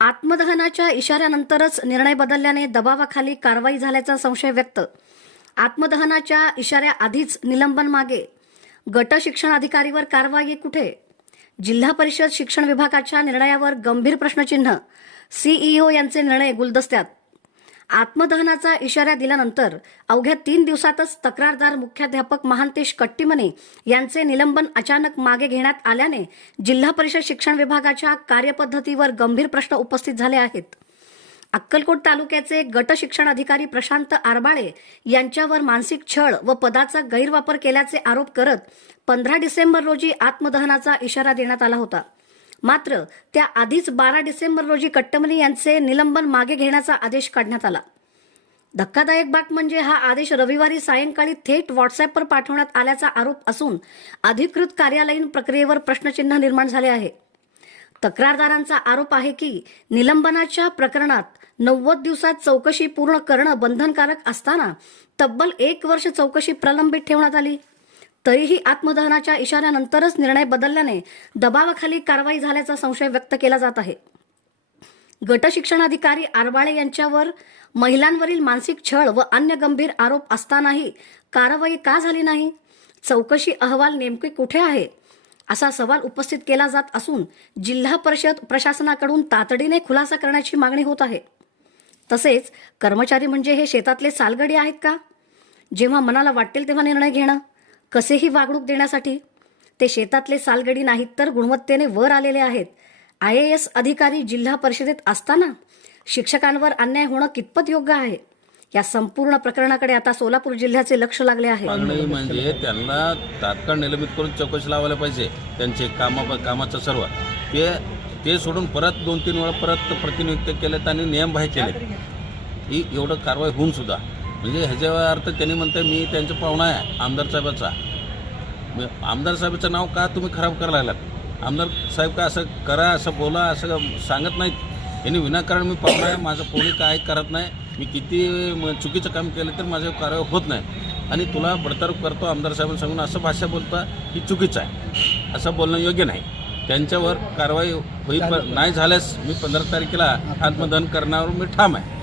आत्मदहनाच्या इशाऱ्यानंतरच निर्णय बदलल्याने दबावाखाली कारवाई झाल्याचा संशय व्यक्त. आत्मदहनाच्या इशाऱ्याआधीच निलंबन मागे. गट शिक्षण अधिकारीवर कारवाई कुठे? जिल्हा परिषद शिक्षण विभागाच्या निर्णयावर गंभीर प्रश्नचिन्ह. सीईओ यांचे निर्णय गुलदस्त्यात. आत्मदहनाचा इशारा दिल्यानंतर अवघ्या तीन दिवसातच तक्रारदार मुख्याध्यापक महांतेश कट्टीमने यांचे निलंबन अचानक मागे घेण्यात आल्याने जिल्हा परिषद शिक्षण विभागाच्या कार्यपद्धतीवर गंभीर प्रश्न उपस्थित झाले आहेत. अक्कलकोट तालुक्याचे गट शिक्षण अधिकारी प्रशांत आरबाळे यांच्यावर मानसिक छळ व पदाचा गैरवापर केल्याचे आरोप करत पंधरा डिसेंबर रोजी आत्मदहनाचा इशारा देण्यात आला होता. मात्र त्याआधीच बारा डिसेंबर रोजी कट्टमली यांचे निलंबन मागे घेण्याचा आदेश काढण्यात आला. धक्कादायक बाब म्हणजे हा आदेश रविवारी सायंकाळी थेट व्हॉट्सअपवर पाठवण्यात आल्याचा आरोप असून अधिकृत कार्यालयीन प्रक्रियेवर प्रश्नचिन्ह निर्माण झाले आहे. तक्रारदारांचा आरोप आहे की निलंबनाच्या प्रकरणात नव्वद दिवसात चौकशी पूर्ण करणं बंधनकारक असताना तब्बल एक वर्ष चौकशी प्रलंबित ठेवण्यात आली. तरीही आत्मदहनाच्या इशाऱ्यानंतरच निर्णय बदलल्याने दबावाखाली कारवाई झाल्याचा संशय व्यक्त केला जात आहे. गटशिक्षणाधिकारी आरबाळे यांच्यावर महिलांवरील मानसिक छळ व अन्य गंभीर आरोप असतानाही कारवाई का झाली नाही? चौकशी अहवाल नेमके कुठे आहे? असा सवाल उपस्थित केला जात असून जिल्हा परिषद प्रशासनाकडून तातडीने खुलासा करण्याची मागणी होत आहे. तसेच कर्मचारी म्हणजे हे शेतातले सालगडी आहेत का? जेव्हा मनाला वाटेल तेव्हा निर्णय घेणं. कसेही वागणूक देण्यासाठी ते शेतातले सालगडी नाहीत तर गुणवत्तेने वर आलेले आहेत. आय ए एस अधिकारी जिल्हा परिषदेत असताना शिक्षकांवर अन्याय होणं कितपत योग्य आहे? या संपूर्ण प्रकरणाकडे आता सोलापूर जिल्ह्याचे लक्ष लागले आहे. म्हणजे त्यांना तात्काळ निलंबित करून चौकशी लावायला पाहिजे. त्यांचे कामा कामाचं सर्व. ते ते सोडून परत दोन तीन वेळा परत प्रतिनियुक्त केलेत आणि नियमबाह्य केलेत. ही एवढं कारवाई होऊन सुद्धा म्हणजे ह्याच्या अर्थ त्यांनी म्हणते मी त्यांचा पाहुणा आहे आमदार साहेबाचा. आमदार साहेबाचं नाव का तुम्ही खराब करायला लागलात? आमदार साहेब का असं करा असं बोला असं सांगत नाहीत. यांनी विनाकारण मी पाहुणा आहे माझं कोणी काय करत नाही. मी किती चुकीचं काम केलं तर माझ्या कारवाई होत नाही. आणि तुला बडतर्फ करतो आमदार साहेबांनी सांगून असं भाषा बोलता ही चुकीचं आहे. असं बोलणं योग्य नाही. त्यांच्यावर कारवाई होई नाही झाल्यास मी पंधरा तारखेला आत्मदहन करण्यावर मी ठाम आहे.